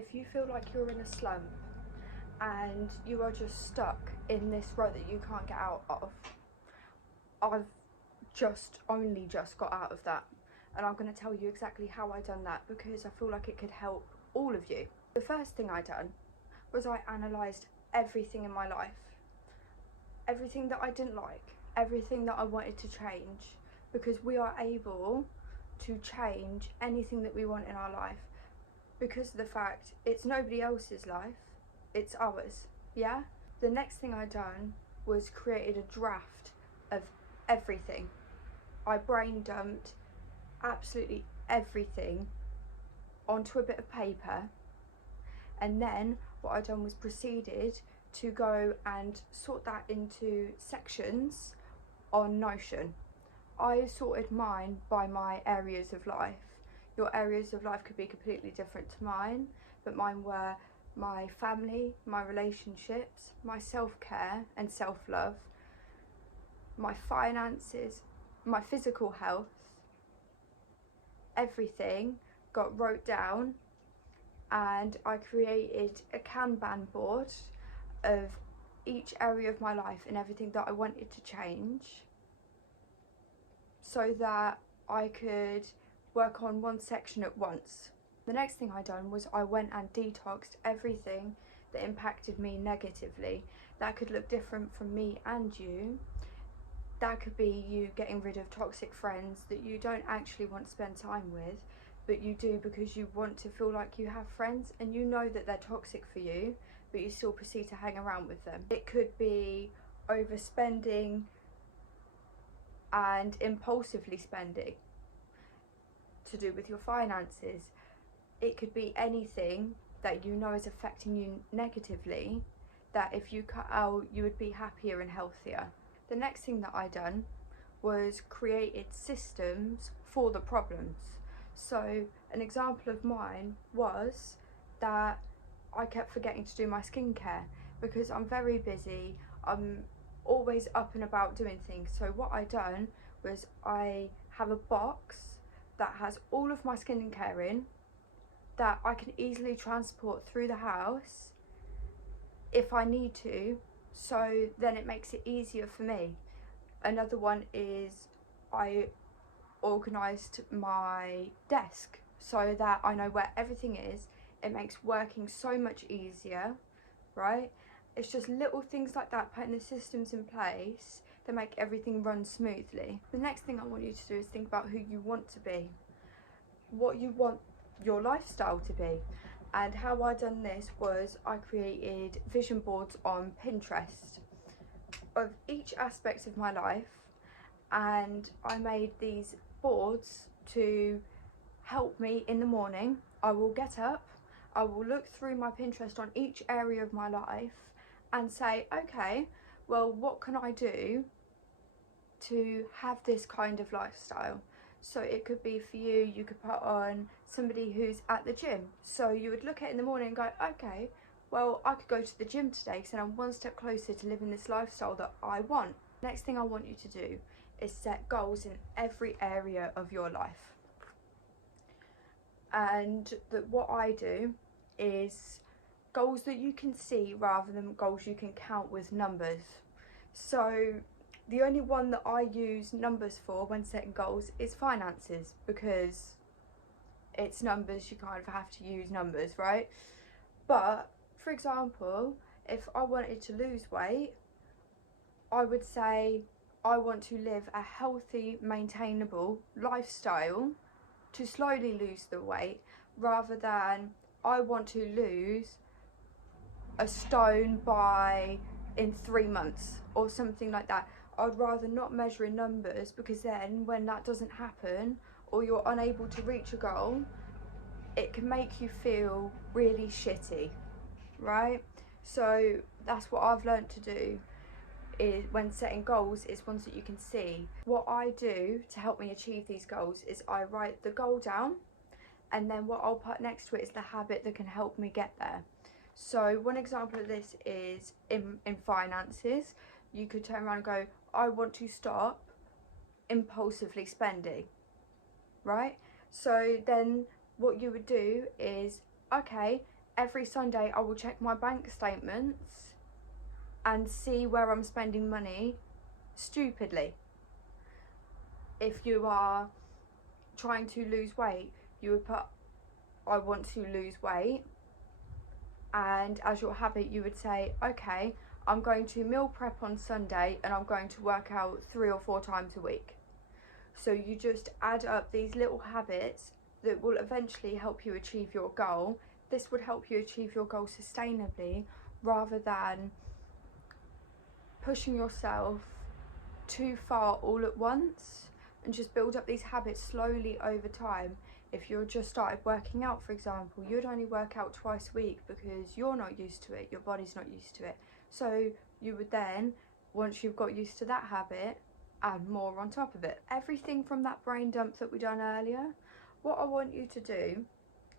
if you feel like you're in a slump and you are just stuck in this rut that you can't get out of, I've only just got out of that, and I'm going to tell you exactly how I done that because I feel like it could help all of you. The first thing I done was I analysed everything in my life, everything that I didn't like, everything that I wanted to change, because we are able to change anything that we want in our life because of the fact it's nobody else's life, it's ours. Yeah? The next thing I done was created a draft of everything. I brain dumped absolutely everything onto a bit of paper, and then what I done was proceeded to go and sort that into sections on Notion. I sorted mine by my areas of life. Your areas of life could be completely different to mine, but mine were my family, my relationships, my self-care and self-love, my finances, my physical health. Everything got wrote down, and I created a Kanban board of each area of my life and everything that I wanted to change, so that I could work on one section at once. The next thing I done was I went and detoxed everything that impacted me negatively. That could look different from me and you. That could be you getting rid of toxic friends that you don't actually want to spend time with, but you do because you want to feel like you have friends and you know that they're toxic for you, but you still proceed to hang around with them. It could be overspending and impulsively spending to do with your finances. It could be anything that you know is affecting you negatively, that if you cut out you would be happier and healthier. The next thing that I done was created systems for the problems. So an example of mine was that I kept forgetting to do my skincare because I'm very busy, I'm always up and about doing things. So what I done was I have a box that has all of my skincare in, that I can easily transport through the house if I need to, so then it makes it easier for me. Another one is I organised my desk so that I know where everything is. It makes working so much easier, right? It's just little things like that, putting the systems in place that make everything run smoothly. The next thing I want you to do is think about who you want to be, what you want your lifestyle to be. And how I done this was I created vision boards on Pinterest of each aspect of my life, and I made these boards to help me in the morning. I will get up, I will look through my Pinterest on each area of my life and say, okay, well, what can I do to have this kind of lifestyle? So it could be for you, you could put on somebody who's at the gym. So you would look at it in the morning and go, okay, well, I could go to the gym today because then I'm one step closer to living this lifestyle that I want. Next thing I want you to do is set goals in every area of your life. And what I do is goals that you can see rather than goals you can count with numbers. So the only one that I use numbers for when setting goals is finances, because it's numbers, you kind of have to use numbers, right? But for example, if I wanted to lose weight, I would say I want to live a healthy, maintainable lifestyle to slowly lose the weight, rather than I want to lose a stone in 3 months or something like that. I'd rather not measure in numbers, because then when that doesn't happen or you're unable to reach a goal, it can make you feel really shitty, right? So that's what I've learned to do is when setting goals is ones that you can see. What I do to help me achieve these goals is I write the goal down, and then what I'll put next to it is the habit that can help me get there. So one example of this is in finances. You could turn around and go, I want to stop impulsively spending, right? So then what you would do is, okay, every Sunday I will check my bank statements and see where I'm spending money stupidly. If you are trying to lose weight, you would put, I want to lose weight, and as your habit you would say, okay, I'm going to meal prep on Sunday and I'm going to work out 3 or 4 times a week. So you just add up these little habits that will eventually help you achieve your goal. This would help you achieve your goal sustainably, rather than pushing yourself too far all at once, and just build up these habits slowly over time. If you're just started working out, for example, you'd only work out twice a week because you're not used to it, your body's not used to it. So you would then, once you've got used to that habit, add more on top of it. Everything from that brain dump that we done earlier, what I want you to do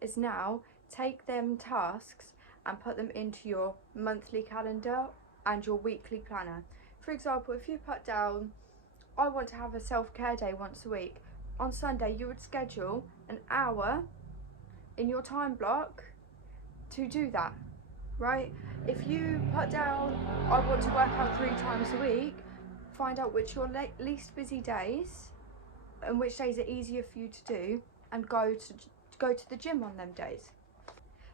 is now take them tasks and put them into your monthly calendar and your weekly planner. For example, if you put down, I want to have a self-care day once a week, on Sunday you would schedule an hour in your time block to do that, right? If you put down, I want to work out 3 times a week, find out which are your least busy days and which days are easier for you to do, and go to the gym on them days.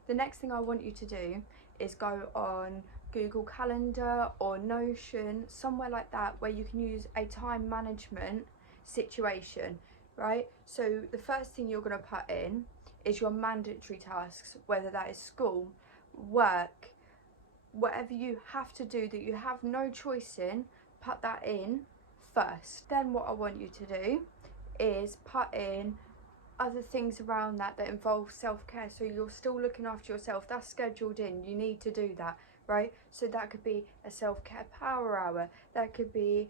The next thing I want you to do is go on Google Calendar or Notion, somewhere like that, where you can use a time management situation, right? So the first thing you're going to put in is your mandatory tasks, whether that is school, work, whatever you have to do that you have no choice in, put that in first. Then what I want you to do is put in other things around that involve self-care. So you're still looking after yourself, that's scheduled in, you need to do that, right? So that could be a self-care power hour, that could be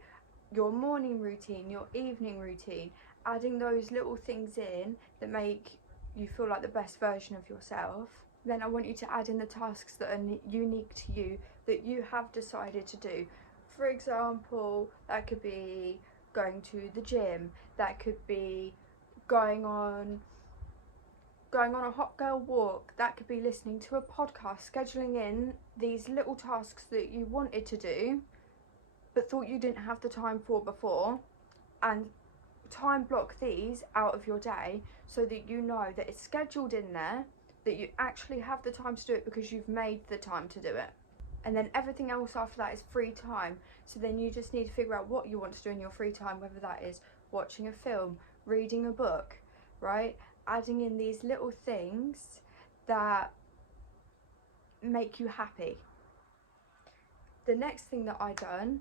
your morning routine, your evening routine, adding those little things in that make you feel like the best version of yourself. Then I want you to add in the tasks that are unique to you, that you have decided to do. For example, that could be going to the gym, that could be going on a hot girl walk, that could be listening to a podcast, scheduling in these little tasks that you wanted to do but thought you didn't have the time for before, and time block these out of your day so that you know that it's scheduled in there, that you actually have the time to do it because you've made the time to do it. And then everything else after that is free time. So then you just need to figure out what you want to do in your free time, whether that is watching a film, reading a book, right? Adding in these little things that make you happy. The next thing that I done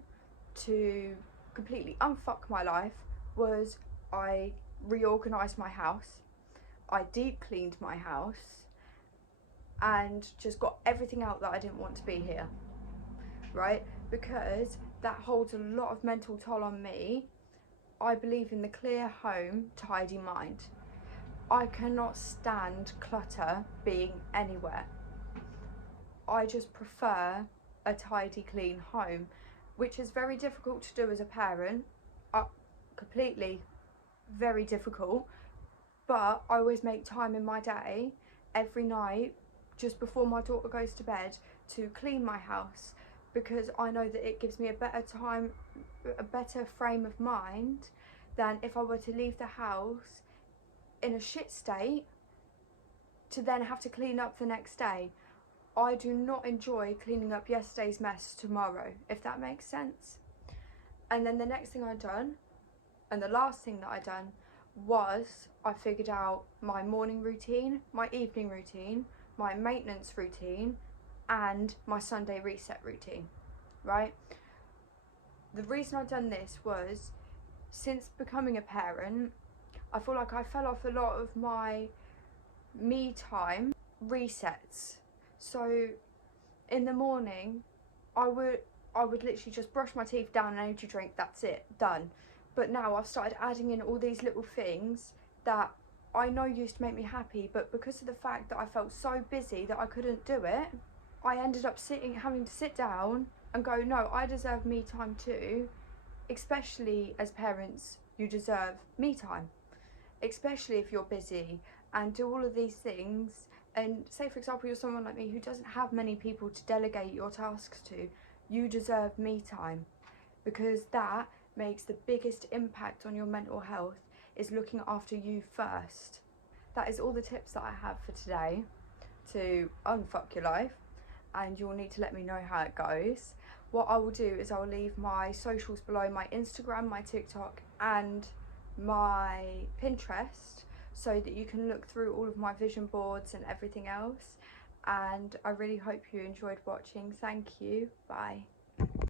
to completely unfuck my life was I reorganised my house, I deep cleaned my house, and just got everything out that I didn't want to be here, right? Because that holds a lot of mental toll on me. I believe in the clear home, tidy mind. I cannot stand clutter being anywhere. I just prefer a tidy, clean home, which is very difficult to do as a parent. Completely very difficult, but I always make time in my day every night just before my daughter goes to bed to clean my house, because I know that it gives me a better frame of mind than if I were to leave the house in a shit state to then have to clean up the next day. I do not enjoy cleaning up yesterday's mess tomorrow, if that makes sense. And then the next thing I done, and the last thing that I done, was I figured out my morning routine, my evening routine, my maintenance routine, and my Sunday reset routine, right? The reason I've done this was, since becoming a parent, I feel like I fell off a lot of my me time resets. So in the morning, I would literally just brush my teeth, down an energy drink, that's it, done. But now I've started adding in all these little things that I know used to make me happy, but because of the fact that I felt so busy that I couldn't do it, I ended up having to sit down and go, no, I deserve me time too. Especially as parents, you deserve me time, especially if you're busy, and do all of these things And say for example you're someone like me who doesn't have many people to delegate your tasks to, you deserve me time, because that makes the biggest impact on your mental health, is looking after you first. That is all the tips that I have for today to unfuck your life, and you'll need to let me know how it goes. What I will do is I'll leave my socials below, my Instagram, my TikTok and my Pinterest, so that you can look through all of my vision boards and everything else. And I really hope you enjoyed watching. Thank you. Bye.